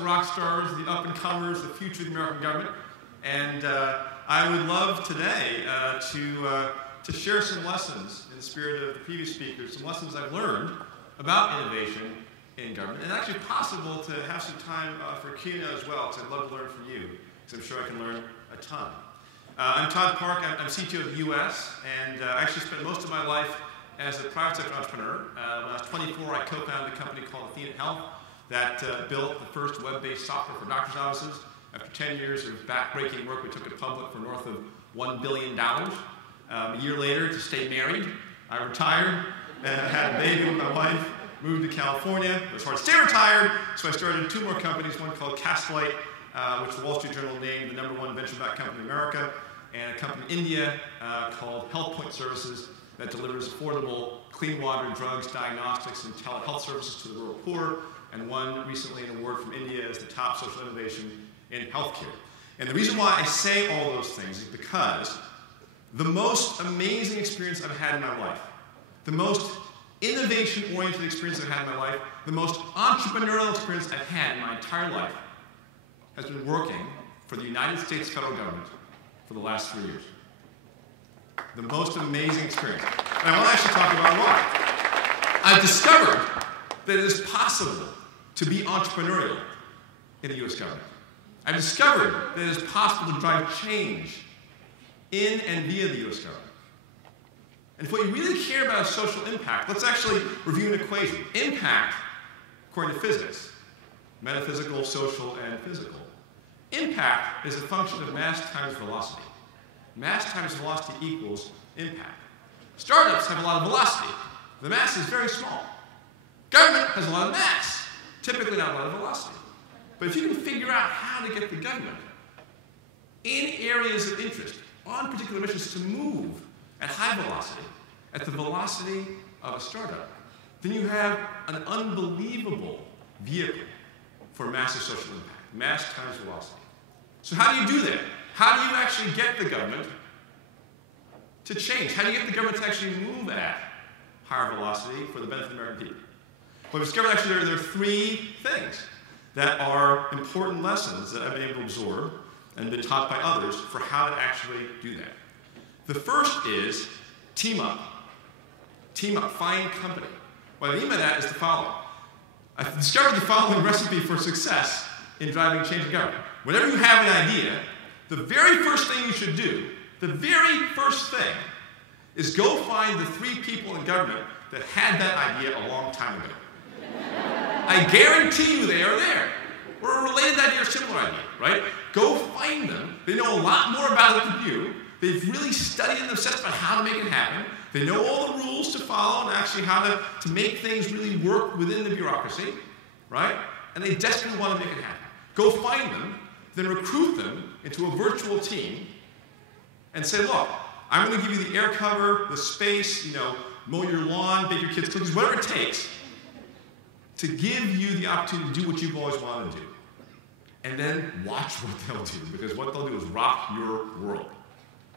rock stars, the up-and-comers, the future of the American government. And I would love today to share some lessons in the spirit of the previous speakers, some lessons I've learned about innovation in government, and actually possible to have some time for Keynote as well, because I'd love to learn from you, because I'm sure I can learn a ton. I'm Todd Park. I'm CTO of the US, and I actually spent most of my life as a private sector entrepreneur. When I was 24, I co-founded a company called Athena Health that built the first web-based software for doctor's offices. After 10 years of back-breaking work, we took it public for north of $1 billion. A year later, to stay married, I retired and had a baby with my wife, moved to California. It was hard to stay retired, so I started two more companies, one called Castlight, which the Wall Street Journal named the #1 venture-backed company in America, and a company in India called HealthPoint Services that delivers affordable clean water, drugs, diagnostics, and telehealth services to the rural poor, and won recently an award from India as the top social innovation in healthcare. And the reason why I say all those things is because the most amazing experience I've had in my life, the most innovation-oriented experience I've had in my life, the most entrepreneurial experience I've had in my entire life has been working for the United States federal government for the last 3 years. The most amazing experience. And I want to actually talk about why. I've discovered that it is possible to be entrepreneurial in the US government. I've discovered that it is possible to drive change in and via the US government. And if what you really care about is social impact, let's actually review an equation. Impact, according to physics, metaphysical, social, and physical. Impact is a function of mass times velocity. Mass times velocity equals impact. Startups have a lot of velocity. The mass is very small. Government has a lot of mass, typically not a lot of velocity. But if you can figure out how to get the government in areas of interest, on particular missions, to move at high velocity, at the velocity of a startup, then you have an unbelievable vehicle for massive social impact, mass times velocity. So how do you do that? How do you actually get the government to change? How do you get the government to actually move at higher velocity for the benefit of the American people? Well, I've discovered actually there are three things that are important lessons that I've been able to absorb and been taught by others for how to actually do that. The first is team up. Team up, find company. What I mean by that is the following. I've discovered the following recipe for success in driving change in government. Whenever you have an idea, the very first thing you should do, the very first thing, is go find the 3 people in government that had that idea a long time ago. I guarantee you they are there. Or a related idea or similar idea, right? Go find them. They know a lot more about it than you. They've really studied and obsessed about how to make it happen. They know all the rules to follow and actually how to make things really work within the bureaucracy, right? And they desperately want to make it happen. Go find them, then recruit them into a virtual team and say, look, I'm going to give you the air cover, the space, mow your lawn, bake your kids' cookies, whatever it takes to give you the opportunity to do what you've always wanted to do. And then watch what they'll do, because what they'll do is rock your world.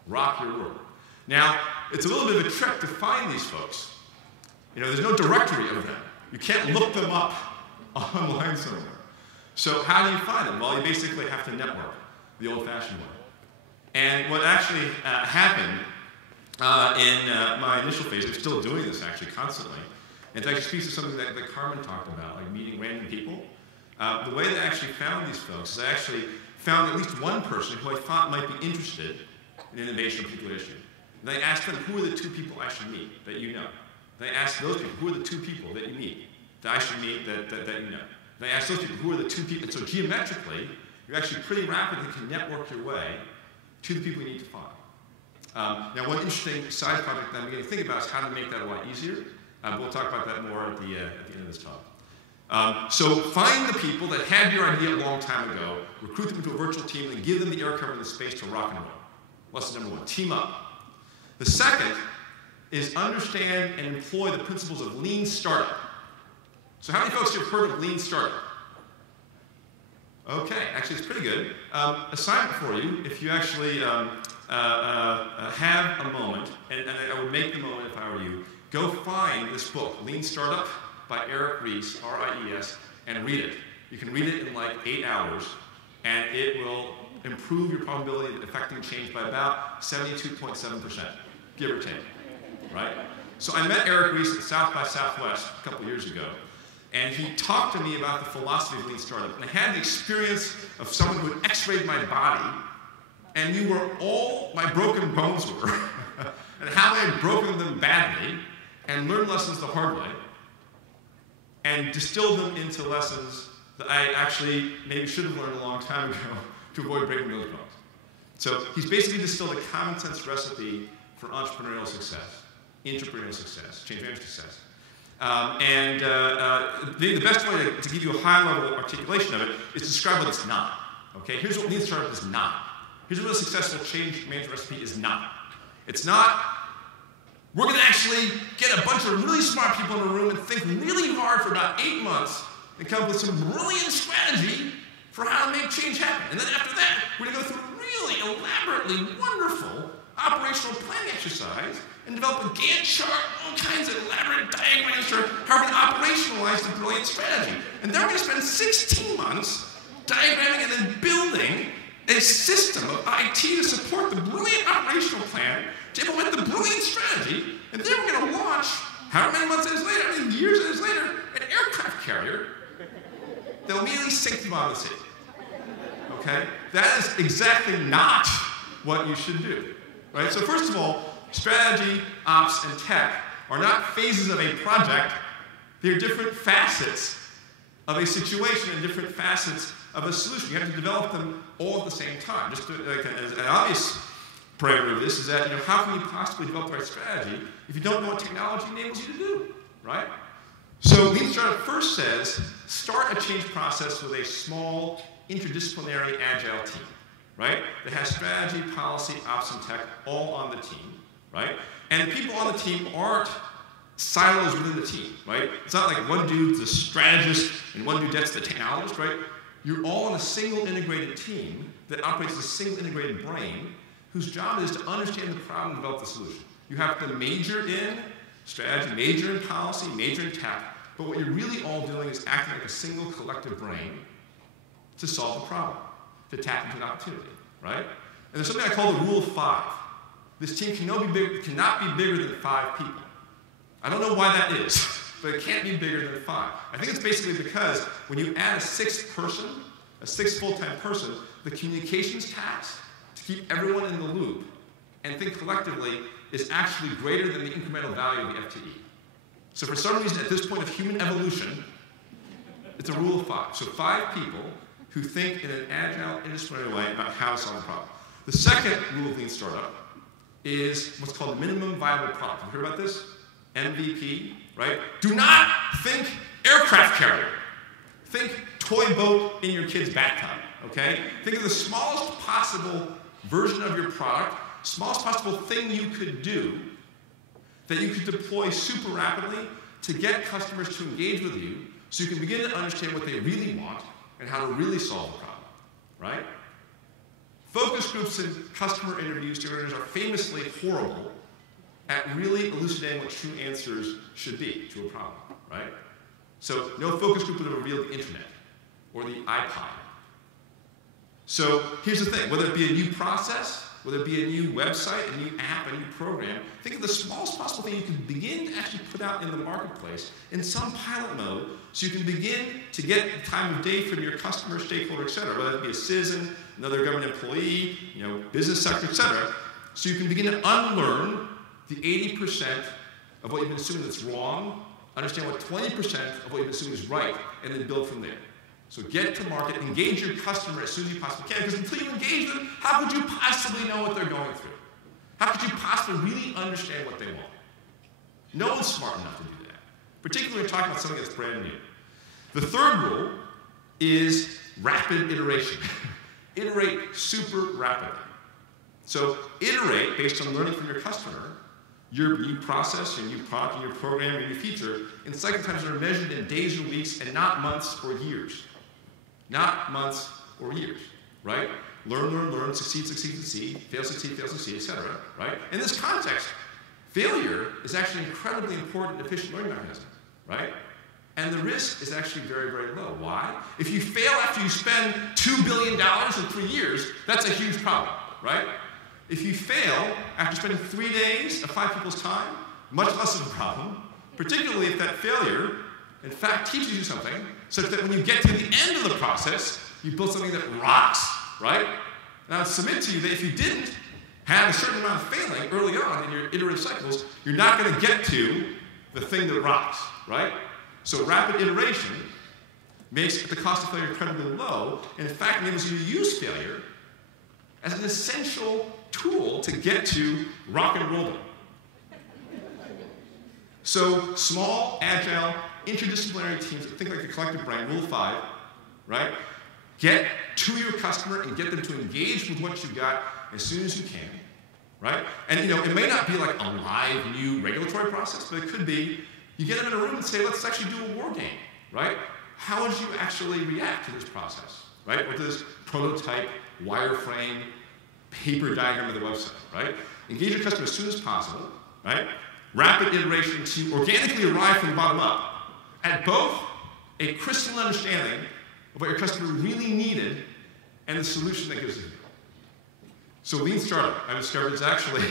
Rock your world. Now, it's a little bit of a trick to find these folks. There's no directory of them. You can't look them up online somewhere. So how do you find them? Well, you basically have to network the old-fashioned way. And what actually happened in my initial phase, I'm still doing this actually constantly, and it actually speaks to something that Carmen talked about, like meeting random people. The way that I actually found these folks is I actually found at least one person who I thought might be interested in innovation or a particular issue. And I asked them, who are the 2 people I should meet that you know? Then I asked those people, who are the 2 people that you meet that I should meet that you know? Then I asked those people, who are the 2 people? And so geometrically, you actually pretty rapidly can network your way to the people you need to find. Now, one interesting side project that I'm beginning to think about is how to make that a lot easier. We'll talk about that more at the end of this talk. So find the people that had your idea a long time ago, recruit them into a virtual team, and give them the air cover and the space to rock and roll. Lesson number 1, team up. The second is understand and employ the principles of lean startup. So how many folks have heard of lean startup? Okay, actually it's pretty good. Assignment for you, if you actually have a moment, and I would make the moment if I were you, go find this book, Lean Startup by Eric Ries, R-I-E-S, and read it. You can read it in like 8 hours, and it will improve your probability of affecting change by about 72.7%, give or take, right? So I met Eric Ries at South by Southwest a couple years ago, and he talked to me about the philosophy of lean startup. And I had the experience of someone who had x-rayed my body and knew where all my broken bones were and how I had broken them badly, and learned lessons the hard way, and distilled them into lessons that I actually maybe should have learned a long time ago to avoid breaking those bones. So he's basically distilled a common sense recipe for entrepreneurial success, intrapreneurial success, change management success. The best way to give you a high-level articulation of it is to describe what it's not. Okay? Here's what lean startup is not. Here's what a successful change management recipe is not. It's not, we're going to actually get a bunch of really smart people in a room and think really hard for about 8 months and come up with some brilliant strategy for how to make change happen. And then after that, we're going to go through a really elaborately wonderful operational planning exercise and develop a Gantt chart, all kinds of elaborate diagrams for how we're going to operationalize the brilliant strategy. And then we're going to spend 16 months diagramming and then building a system of IT to support the brilliant operational plan to implement the brilliant strategy. And then we're going to launch, however many months it is later, how many years it is later, an aircraft carrier that will immediately sink you out of the sea. Okay? That is exactly not what you should do. Right? So first of all, strategy, ops, and tech are not phases of a project. They're different facets of a situation and different facets of a solution. You have to develop them all at the same time. Just as an obvious parameter of this is that, how can you possibly develop the right strategy if you don't know what technology enables you to do, right? So Lean Startup first says, start a change process with a small, interdisciplinary, agile team, right? That has strategy, policy, ops, and tech all on the team, right? And the people on the team aren't silos within the team, right? It's not like one dude's the strategist and one dude that's the technologist, right? You're all in a single integrated team that operates as a single integrated brain whose job is to understand the problem and develop the solution. You have to major in strategy, major in policy, major in tech, but what you're really all doing is acting like a single collective brain to solve the problem, to tap into an opportunity, right? And there's something I call the rule of 5. This team cannot be bigger than 5 people. I don't know why that is, but it can't be bigger than 5. I think it's basically because when you add a 6th person, a 6th full-time person, the communications task to keep everyone in the loop and think collectively is actually greater than the incremental value of the FTE. So for some reason, at this point of human evolution, it's a rule of 5. So 5 people who think in an agile, interdisciplinary way about how to solve a problem. The second rule of Lean Startup is what's called minimum viable product. Have you heard about this? MVP, right? Do not think aircraft carrier. Think toy boat in your kid's bathtub, okay? Think of the smallest possible version of your product, smallest possible thing you could do that you could deploy super rapidly to get customers to engage with you so you can begin to understand what they really want and how to really solve the problem, right? Focus groups and customer interviews are famously horrible at really elucidating what true answers should be to a problem, right? So no focus group would have revealed the internet or the iPod. So here's the thing, whether it be a new process, whether it be a new website, a new app, a new program, think of the smallest possible thing you can begin to actually put out in the marketplace in some pilot mode so you can begin to get the time of day from your customer, stakeholder, et cetera, whether it be a citizen, another government employee, business sector, et cetera, so you can begin to unlearn the 80% of what you've been assuming that's wrong, understand what 20% of what you've been assuming is right, and then build from there. So get to market, engage your customer as soon as you possibly can, because until you engage them, how could you possibly know what they're going through? How could you possibly really understand what they want? No one's smart enough to do that, particularly when you're talking about something that's brand new. The third rule is rapid iteration. Iterate super rapidly. So iterate based on learning from your customer, your new process, your new product, your program, your new feature, in cycle times that are measured in days or weeks and not months or years. Not months or years, right? Learn, succeed, fail, succeed, etc., right? In this context, failure is actually an incredibly important, efficient learning mechanism, right? And the risk is actually very, very low. Why? If you fail after you spend $2 billion in 3 years, that's a huge problem, right? If you fail after spending 3 days of 5 people's time, much less of a problem, particularly if that failure, in fact, teaches you something, such that when you get to the end of the process, you build something that rocks, right? And I would submit to you that if you didn't have a certain amount of failing early on in your iterative cycles, you're not going to get to the thing that rocks, right? So rapid iteration makes the cost of failure incredibly low, and in fact enables you to use failure as an essential tool to get to rock and rolling. So small, agile, interdisciplinary teams that think like the collective brain, rule of 5, right? Get to your customer and get them to engage with what you got as soon as you can, right? And it may not be like a live new regulatory process, but it could be you get them in a room and say, let's actually do a war game, right? How would you actually react to this process, right? With this prototype, wireframe, paper diagram of the website, right? Engage your customer as soon as possible, right? Rapid iteration to organically arrive from the bottom up at both a crystal understanding of what your customer really needed and the solution that gives it. So lean startup, I discovered, is actually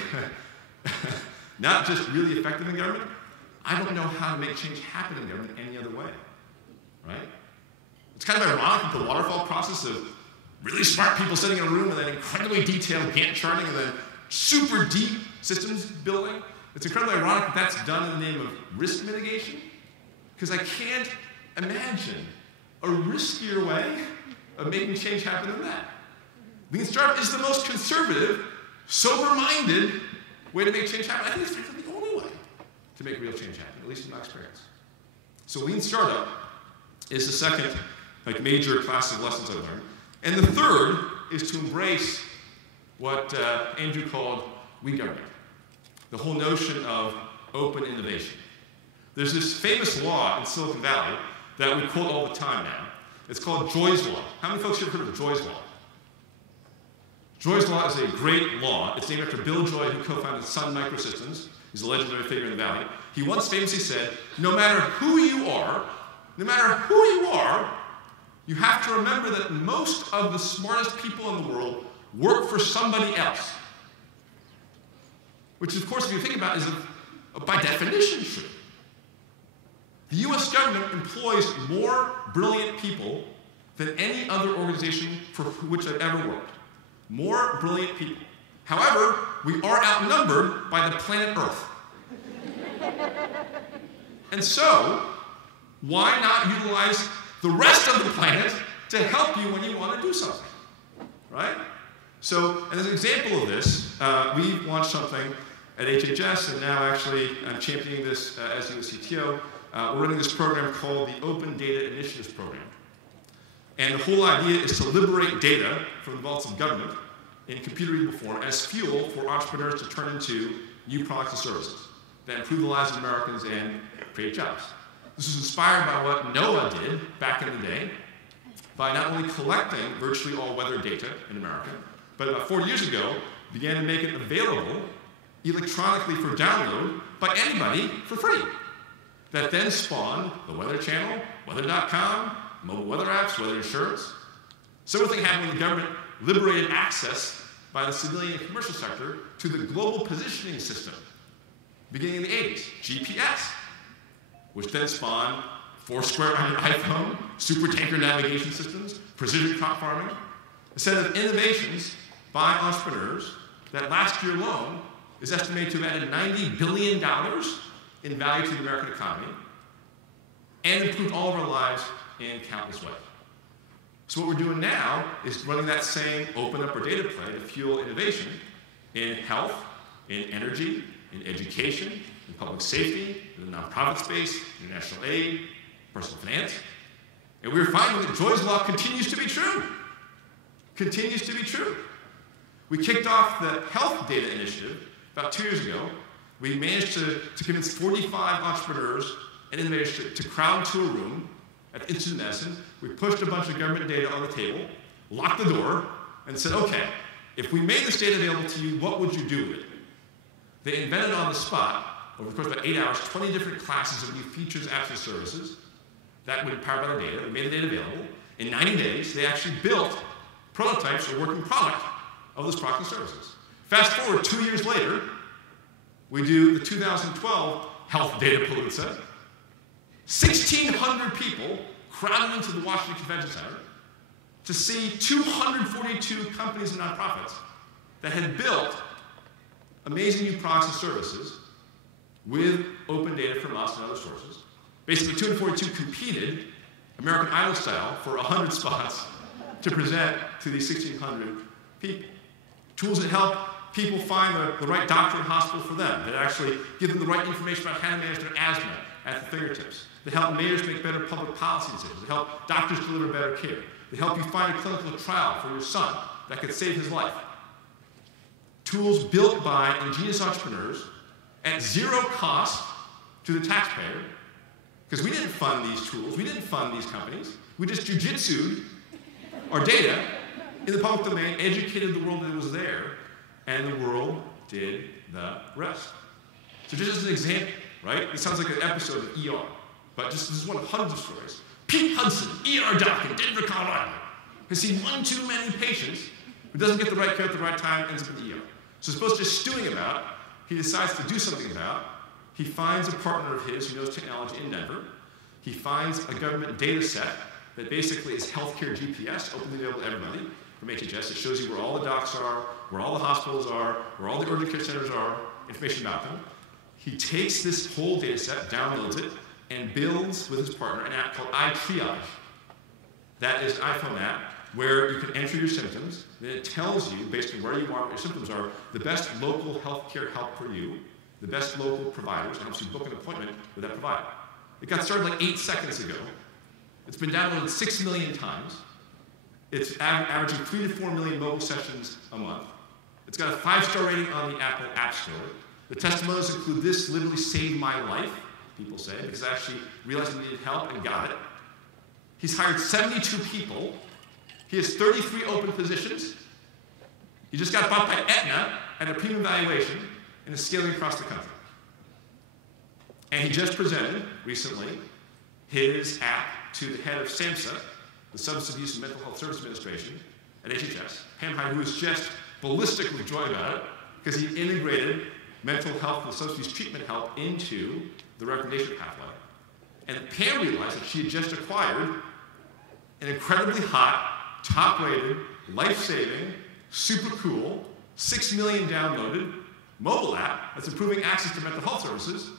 not just really effective in government. I don't know how to make change happen in government any other way, right? It's kind of ironic that the waterfall process of really smart people sitting in a room and then incredibly detailed Gantt charting and then super deep systems building. It's incredibly ironic that that's done in the name of risk mitigation, because I can't imagine a riskier way of making change happen than that. Lean startup is the most conservative, sober-minded way to make change happen. I think it's frankly the only way to make real change happen, at least in my experience. So lean startup is the second major class of lessons I've learned. And the third is to embrace what Andrew called we government, the whole notion of open innovation. There's this famous law in Silicon Valley that we quote all the time now. It's called Joy's Law. How many folks here have heard of Joy's Law? Joy's Law is a great law. It's named after Bill Joy, who co-founded Sun Microsystems. He's a legendary figure in the Valley. He once famously said, no matter who you are, you have to remember that most of the smartest people in the world work for somebody else. Which, of course, if you think about it, is by definition true. The US government employs more brilliant people than any other organization for which I've ever worked. More brilliant people. However, we are outnumbered by the planet Earth. And so, why not utilize the rest of the planet to help you when you want to do something, right? So, and as an example of this, we launched something at HHS, and now actually I'm championing this as the CTO. We're running this program called the Open Data Initiatives Program. And the whole idea is to liberate data from the vaults of government in computer-readable form as fuel for entrepreneurs to turn into new products and services that improve the lives of Americans and create jobs. This was inspired by what NOAA did back in the day by not only collecting virtually all weather data in America, but about 40 years ago began to make it available electronically for download by anybody for free. That then spawned the Weather Channel, weather.com, mobile weather apps, weather insurance. Similar thing happened when the government liberated access by the civilian and commercial sector to the global positioning system, beginning in the 80s, GPS, which then spawned Foursquare on your iPhone, supertanker navigation systems, precision crop farming, a set of innovations by entrepreneurs that last year alone is estimated to have added $90 billion in value to the American economy and improved all of our lives in countless ways. So what we're doing now is running that same open up our data play to fuel innovation in health, in energy, in education, in public safety, in the nonprofit space, international aid, personal finance. And we're finding that Joy's Law continues to be true. Continues to be true. We kicked off the Health Data Initiative about 2 years ago. We managed to convince 45 entrepreneurs and innovators to crowd to a room at the Institute of Medicine. We pushed a bunch of government data on the table, locked the door, and said, okay, if we made this data available to you, what would you do with it? They invented on the spot, over the course of about 8 hours, 20 different classes of new features, apps, and services. that would power by the data. They made the data available. In 90 days, they actually built prototypes or working product of those products and services. Fast forward 2 years later, we do the 2012 Health Data Palooza. 1,600 people crowded into the Washington Convention Center to see 242 companies and nonprofits that had built amazing new products and services with open data from us and other sources. Basically, 242 competed, American Idol style, for 100 spots to present to these 1,600 people. Tools that help people find the right doctor and hospital for them, that actually give them the right information about how to manage their asthma at the fingertips, that help mayors make better public policy decisions, that help doctors deliver better care, that help you find a clinical trial for your son that could save his life. Tools built by ingenious entrepreneurs at zero cost to the taxpayer, because we didn't fund these tools, we didn't fund these companies, we just jujitsu'd our data in the public domain, educated the world that it was there, and the world did the rest. So just as an example, right? It sounds like an episode of ER, but this is one of hundreds of stories. Pete Hudson, ER doc in Denver, Colorado, has seen one too many patients who doesn't get the right care at the right time, ends up in the ER. So as opposed to just stewing about, he decides to do something about. He finds a partner of his who knows technology in Denver. He finds a government data set that basically is healthcare GPS, openly available to everybody from HHS. It shows you where all the docs are, where all the hospitals are, where all the urgent care centers are, information about them. He takes this whole data set, downloads it, and builds with his partner an app called iTriage. That is an iPhone app where you can enter your symptoms, then it tells you, based on where you are, what your symptoms are, the best local healthcare help for you, the best local providers, and helps you book an appointment with that provider. It got started like 8 seconds ago. It's been downloaded 6 million times. It's averaging 3 to 4 million mobile sessions a month. It's got a 5-star rating on the Apple App Store. The testimonials include this literally saved my life, people say, because I actually realized I needed help and got it. He's hired 72 people. He has 33 open positions. He just got bought by Aetna at a premium valuation and is scaling across the country. And he just presented recently his app to the head of SAMHSA, the Substance Abuse and Mental Health Service Administration at HHS, Pam Hyde, who was just ballistic with joy about it because he integrated mental health and substance abuse treatment help into the recommendation pathway. And Pam realized that she had just acquired an incredibly hot, top-rated, life-saving, super cool, 6 million downloaded mobile app that's improving access to mental health services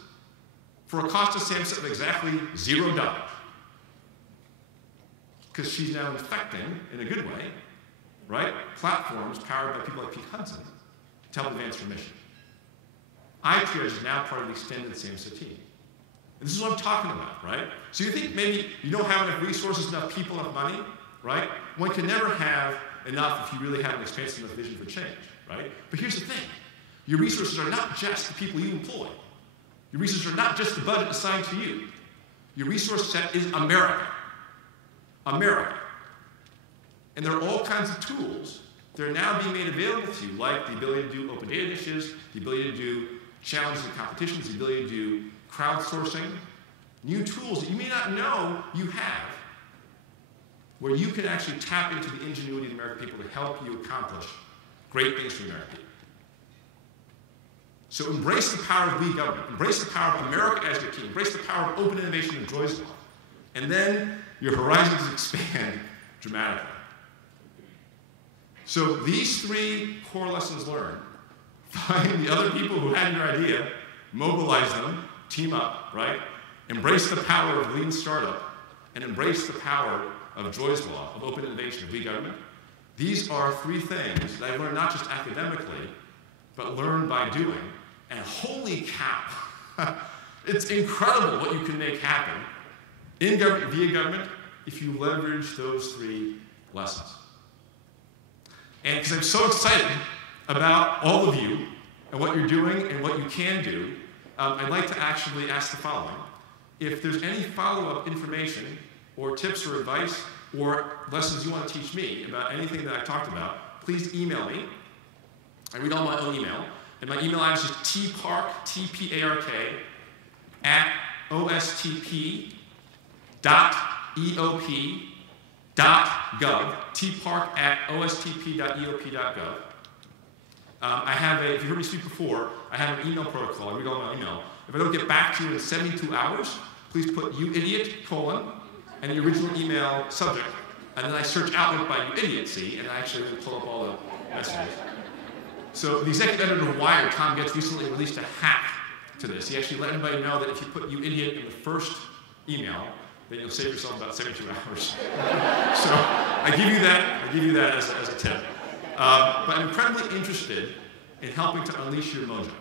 for a cost to SAMHSA of exactly $0. Because she's now infecting, in a good way, right, platforms powered by people like Pete Hudson to help advance her mission. iTriage is now part of the extended SAMHSA team. And this is what I'm talking about, right? So you think maybe you don't have enough resources, enough people, enough money, right? One can never have enough if you really have an expansive enough vision for change, right? But here's the thing. Your resources are not just the people you employ. Your resources are not just the budget assigned to you. Your resource set is America. America. And there are all kinds of tools that are now being made available to you, like the ability to do open data initiatives, the ability to do challenges and competitions, the ability to do crowdsourcing, new tools that you may not know you have, where you can actually tap into the ingenuity of the American people to help you accomplish great things for the American people. So embrace the power of we government. Embrace the power of America as your team. Embrace the power of open innovation and Joy's Law. And then your horizons expand dramatically. So these 3 core lessons learned. Find the other people who had your idea, mobilize them, team up, right? Embrace the power of lean startup, and embrace the power of Joy's Law, of open innovation, of we government. These are 3 things that I learned not just academically, but learned by doing. And holy cow, it's incredible what you can make happen in government, via government, if you leverage those 3 lessons. And because I'm so excited about all of you and what you're doing and what you can do, I'd like to actually ask the following. If there's any follow-up information or tips or advice or lessons you want to teach me about anything that I've talked about, please email me. I read all my own email. And my email address is tpark, T-P-A-R-K, @ostp tpark@ostp.eop.gov, tpark@ostp.eop.gov. I have if you heard me speak before, I have an email protocol. I read all my email. If I don't get back to you in 72 hours, please put "you idiot," and the original email subject. And then I search Outlook by "you idiot," see, and I actually pull up all the messages. So the executive editor of Wired, Tom Getz, recently released a hack to this. He actually let everybody know that if you put "you idiot" in the first email, then you'll save yourself about 72 hours. So I give you that as a tip. But I'm incredibly interested in helping to unleash your mojo,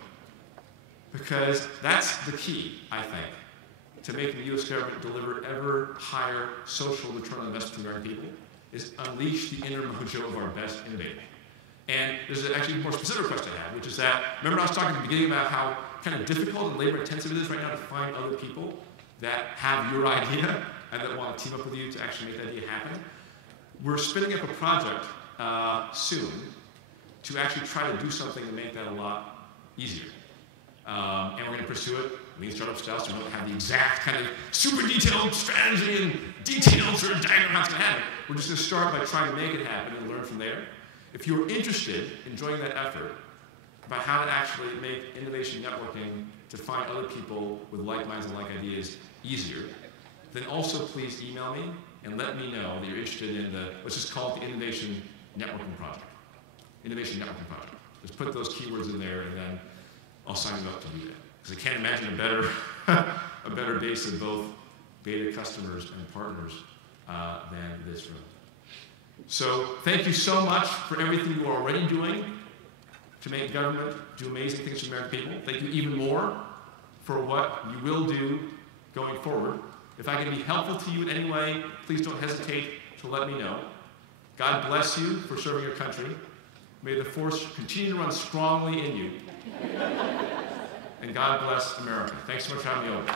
because that's the key, I think, to making the U.S. government deliver ever higher social return on investment to American people, is unleash the inner mojo of our best innovators. And there's actually a more specific question I have, which is that, remember I was talking at the beginning about how kind of difficult and labor intensive it is right now to find other people that have your idea and that want to team up with you to actually make that idea happen? We're spinning up a project soon to actually try to do something to make that a lot easier. And we're going to pursue it lean startup style, so we don't have the exact kind of super detailed strategy and detailed sort of diagram how it's going to happen. We're just going to start by trying to make it happen and learn from there. If you're interested in joining that effort about how to actually make innovation networking to find other people with like minds and like ideas easier, then also please email me and let me know that you're interested in the, let's just call it the Innovation Networking Project. Innovation Networking Project. Just put those keywords in there and then I'll sign you up to do that. Because I can't imagine a better base of both beta customers and partners than this room. So thank you so much for everything you're already doing to make government do amazing things for American people. Thank you even more for what you will do going forward. If I can be helpful to you in any way, please don't hesitate to let me know. God bless you for serving your country. May the force continue to run strongly in you. And God bless America. Thanks so much for having me over.